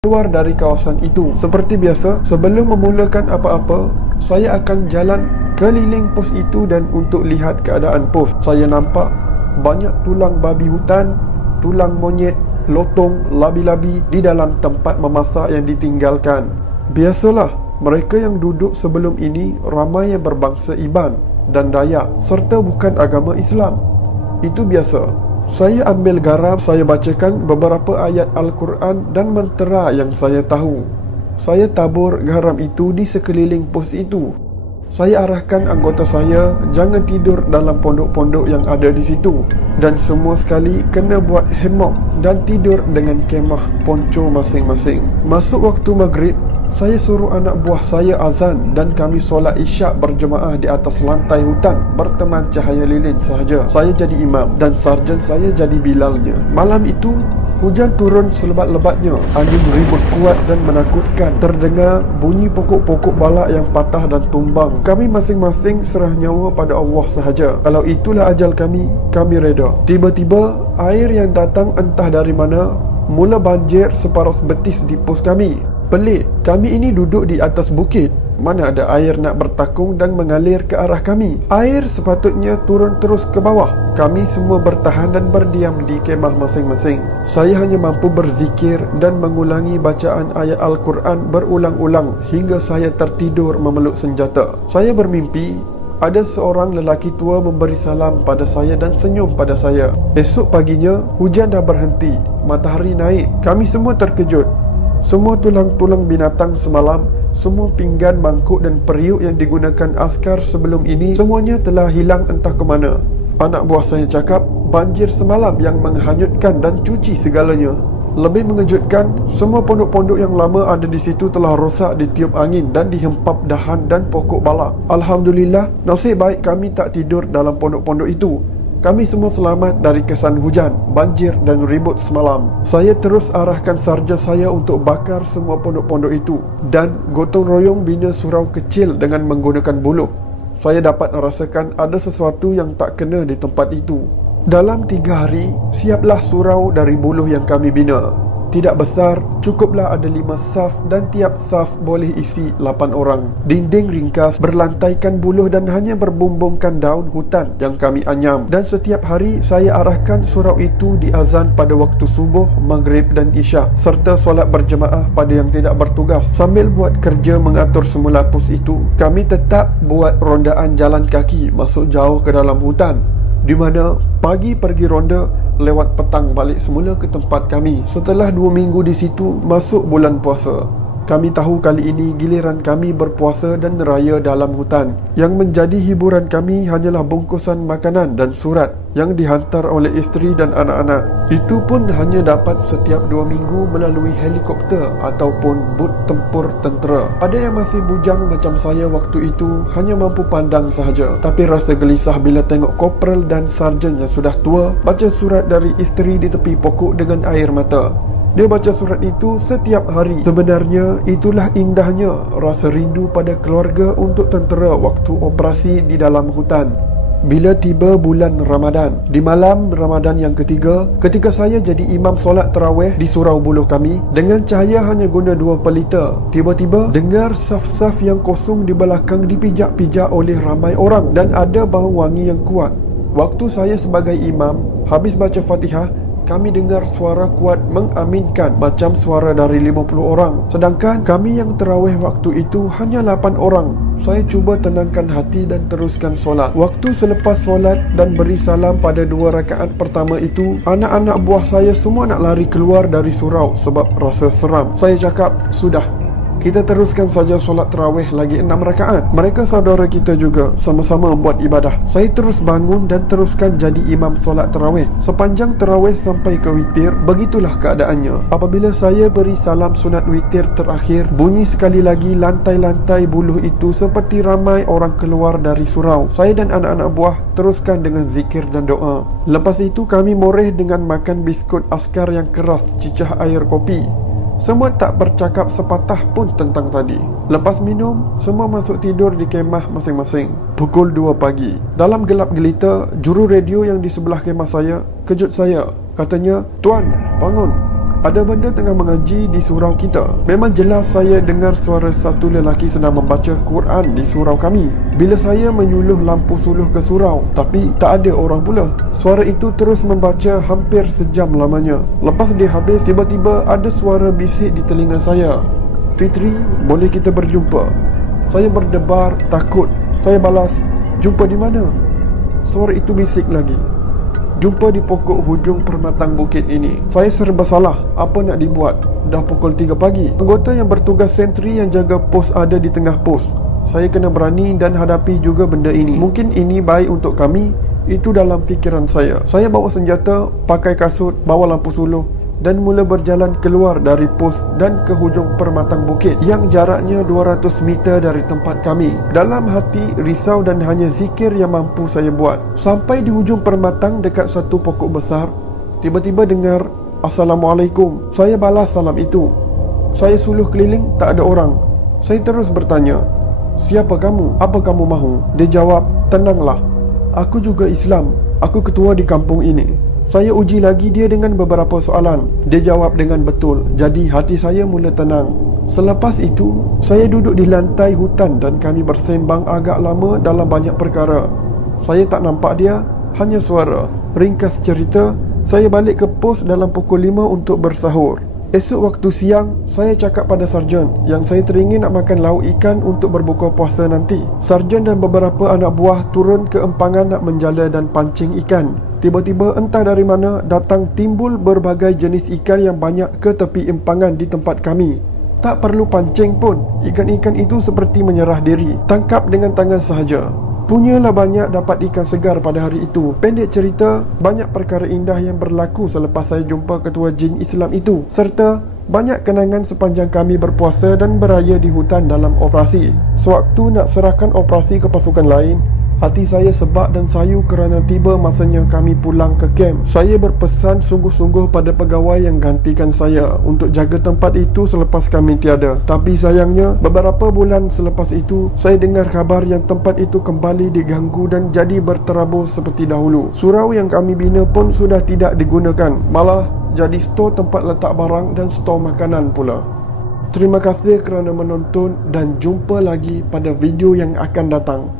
keluar dari kawasan itu. Seperti biasa, sebelum memulakan apa-apa, saya akan jalan keliling pos itu dan untuk lihat keadaan pos. Saya nampak banyak tulang babi hutan, tulang monyet, lotong, labi-labi di dalam tempat memasak yang ditinggalkan. Biasalah, mereka yang duduk sebelum ini ramai yang berbangsa Iban dan Dayak serta bukan agama Islam. Itu biasa. Saya ambil garam, saya bacakan beberapa ayat Al-Quran dan mentera yang saya tahu. Saya tabur garam itu di sekeliling pos itu. Saya arahkan anggota saya jangan tidur dalam pondok-pondok yang ada di situ, dan semua sekali kena buat hemok dan tidur dengan kemah ponco masing-masing. Masuk waktu maghrib, saya suruh anak buah saya azan dan kami solat isyak berjemaah di atas lantai hutan berteman cahaya lilin sahaja. Saya jadi imam dan sarjan saya jadi bilalnya. Malam itu hujan turun selebat-lebatnya. Angin ribut kuat dan menakutkan. Terdengar bunyi pokok-pokok balak yang patah dan tumbang. Kami masing-masing serah nyawa pada Allah sahaja. Kalau itulah ajal kami reda. Tiba-tiba air yang datang entah dari mana mula banjir separuh betis di pos kami. Pelik, kami ini duduk di atas bukit. Mana ada air nak bertakung dan mengalir ke arah kami. Air sepatutnya turun terus ke bawah. Kami semua bertahan dan berdiam di kemah masing-masing. Saya hanya mampu berzikir dan mengulangi bacaan ayat Al-Quran berulang-ulang hingga saya tertidur memeluk senjata. Saya bermimpi ada seorang lelaki tua memberi salam pada saya dan senyum pada saya. Esok paginya, hujan dah berhenti. Matahari naik. Kami semua terkejut. Semua tulang-tulang binatang semalam, semua pinggan, mangkuk dan periuk yang digunakan askar sebelum ini, semuanya telah hilang entah ke mana. Anak buah saya cakap, banjir semalam yang menghanyutkan dan cuci segalanya. Lebih mengejutkan, semua pondok-pondok yang lama ada di situ telah rosak ditiup angin dan dihempap dahan dan pokok balak. Alhamdulillah, nasib baik kami tak tidur dalam pondok-pondok itu. Kami semua selamat dari kesan hujan, banjir dan ribut semalam. Saya terus arahkan sarja saya untuk bakar semua pondok-pondok itu dan gotong royong bina surau kecil dengan menggunakan buluh. Saya dapat merasakan ada sesuatu yang tak kena di tempat itu. Dalam 3 hari, siaplah surau dari buluh yang kami bina. Tidak besar, cukuplah ada 5 saf dan tiap saf boleh isi 8 orang. Dinding ringkas, berlantaikan buluh dan hanya berbumbungkan daun hutan yang kami anyam. Dan setiap hari saya arahkan surau itu di azan pada waktu subuh, maghrib dan isyak, serta solat berjemaah pada yang tidak bertugas. Sambil buat kerja mengatur semula pos itu, kami tetap buat rondaan jalan kaki masuk jauh ke dalam hutan, di mana pagi pergi ronda, lewat petang balik semula ke tempat kami. Setelah 2 minggu di situ, masuk bulan puasa. Kami tahu kali ini giliran kami berpuasa dan raya dalam hutan. Yang menjadi hiburan kami hanyalah bungkusan makanan dan surat yang dihantar oleh isteri dan anak-anak. Itu pun hanya dapat setiap 2 minggu melalui helikopter ataupun bot tempur tentera. Ada yang masih bujang macam saya waktu itu hanya mampu pandang sahaja. Tapi rasa gelisah bila tengok kopral dan sarjan yang sudah tua baca surat dari isteri di tepi pokok dengan air mata. Dia baca surat itu setiap hari. Sebenarnya itulah indahnya rasa rindu pada keluarga untuk tentera waktu operasi di dalam hutan. Bila tiba bulan Ramadan, di malam Ramadan yang ketiga, ketika saya jadi imam solat tarawih di surau buluh kami, dengan cahaya hanya guna 2 pelita, tiba-tiba dengar saf-saf yang kosong di belakang dipijak-pijak oleh ramai orang dan ada bau wangi yang kuat. Waktu saya sebagai imam habis baca Fatihah, kami dengar suara kuat mengaminkan macam suara dari 50 orang. Sedangkan kami yang terawih waktu itu hanya 8 orang. Saya cuba tenangkan hati dan teruskan solat. Waktu selepas solat dan beri salam pada 2 rakaat pertama itu, anak-anak buah saya semua nak lari keluar dari surau sebab rasa seram. Saya cakap, sudah, kita teruskan saja solat tarawih lagi 6 rakaat. Mereka saudara kita juga, sama-sama buat ibadah. Saya terus bangun dan teruskan jadi imam solat tarawih. Sepanjang tarawih sampai ke witir, begitulah keadaannya. Apabila saya beri salam sunat witir terakhir, bunyi sekali lagi lantai-lantai buluh itu seperti ramai orang keluar dari surau. Saya dan anak-anak buah teruskan dengan zikir dan doa. Lepas itu kami moreh dengan makan biskut askar yang keras, cicah air kopi. Semua tak bercakap sepatah pun tentang tadi. Lepas minum, semua masuk tidur di kemah masing-masing. Pukul 2 pagi. Dalam gelap gelita, juru radio yang di sebelah kemah saya kejut saya. Katanya, "Tuan, bangun. ada benda tengah mengaji di surau kita. Memang jelas saya dengar suara satu lelaki sedang membaca Quran di surau kami. Bila saya menyuluh lampu suluh ke surau, tapi tak ada orang pula. Suara itu terus membaca hampir sejam lamanya. Lepas dia habis, tiba-tiba ada suara bisik di telinga saya. "Fitri, boleh kita berjumpa?" Saya berdebar, takut. Saya balas, "Jumpa di mana?" Suara itu bisik lagi, "Jumpa di pokok hujung permatang bukit ini." Saya serba salah. Apa nak dibuat? Dah pukul 3 pagi. Anggota yang bertugas sentri yang jaga pos ada di tengah pos. Saya kena berani dan hadapi juga benda ini. Mungkin ini baik untuk kami. Itu dalam fikiran saya. Saya bawa senjata, pakai kasut, bawa lampu suluh dan mula berjalan keluar dari pos dan ke hujung permatang bukit yang jaraknya 200 meter dari tempat kami. Dalam hati risau dan hanya zikir yang mampu saya buat. Sampai di hujung permatang dekat satu pokok besar, tiba-tiba dengar "Assalamualaikum." Saya balas salam itu. Saya suluh keliling, tak ada orang. Saya terus bertanya, "Siapa kamu? Apa kamu mahu?" Dia jawab, "Tenanglah, aku juga Islam. Aku ketua di kampung ini." Saya uji lagi dia dengan beberapa soalan. Dia jawab dengan betul. Jadi hati saya mula tenang. Selepas itu, saya duduk di lantai hutan dan kami bersembang agak lama dalam banyak perkara. Saya tak nampak dia, hanya suara. Ringkas cerita, saya balik ke pos dalam pukul 5 untuk bersahur. Esok waktu siang, saya cakap pada sarjan yang saya teringin nak makan lauk ikan untuk berbuka puasa nanti. Sarjan dan beberapa anak buah turun ke empangan nak menjala dan pancing ikan. Tiba-tiba entah dari mana datang timbul berbagai jenis ikan yang banyak ke tepi empangan di tempat kami. Tak perlu pancing pun, ikan-ikan itu seperti menyerah diri. Tangkap dengan tangan sahaja. Punyalah banyak dapat ikan segar pada hari itu. Pendek cerita, banyak perkara indah yang berlaku selepas saya jumpa ketua jin Islam itu. Serta banyak kenangan sepanjang kami berpuasa dan beraya di hutan dalam operasi. Sewaktu nak serahkan operasi ke pasukan lain, hati saya sebab dan sayu kerana tiba masanya kami pulang ke kamp. Saya berpesan sungguh-sungguh pada pegawai yang gantikan saya untuk jaga tempat itu selepas kami tiada. Tapi sayangnya, beberapa bulan selepas itu, saya dengar khabar yang tempat itu kembali diganggu dan jadi berterabur seperti dahulu. Surau yang kami bina pun sudah tidak digunakan, malah jadi stor tempat letak barang dan stor makanan pula. Terima kasih kerana menonton dan jumpa lagi pada video yang akan datang.